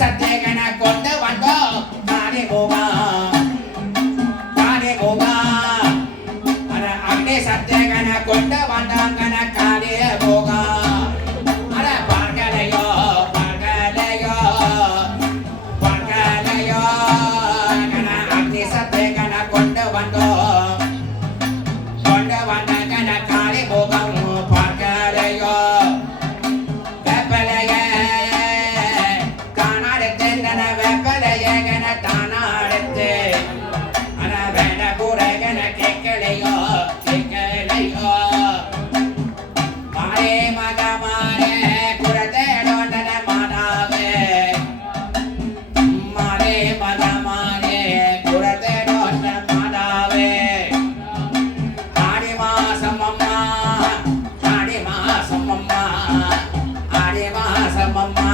சத்தேகன கொண்டு வந்தோம் காணி போகா காணி போகா அட அக்னி சத்தேகன கொண்டு வந்தாங்கன காணி போகா அட பார்க்கலையோ பார்க்கலையோ பார்க்கலையோ அக்னி சத்தேகன கொண்டு வந்தோம் கொண்டு வந்தாங்கன காணி போகம் பார்க்கலையோ Mama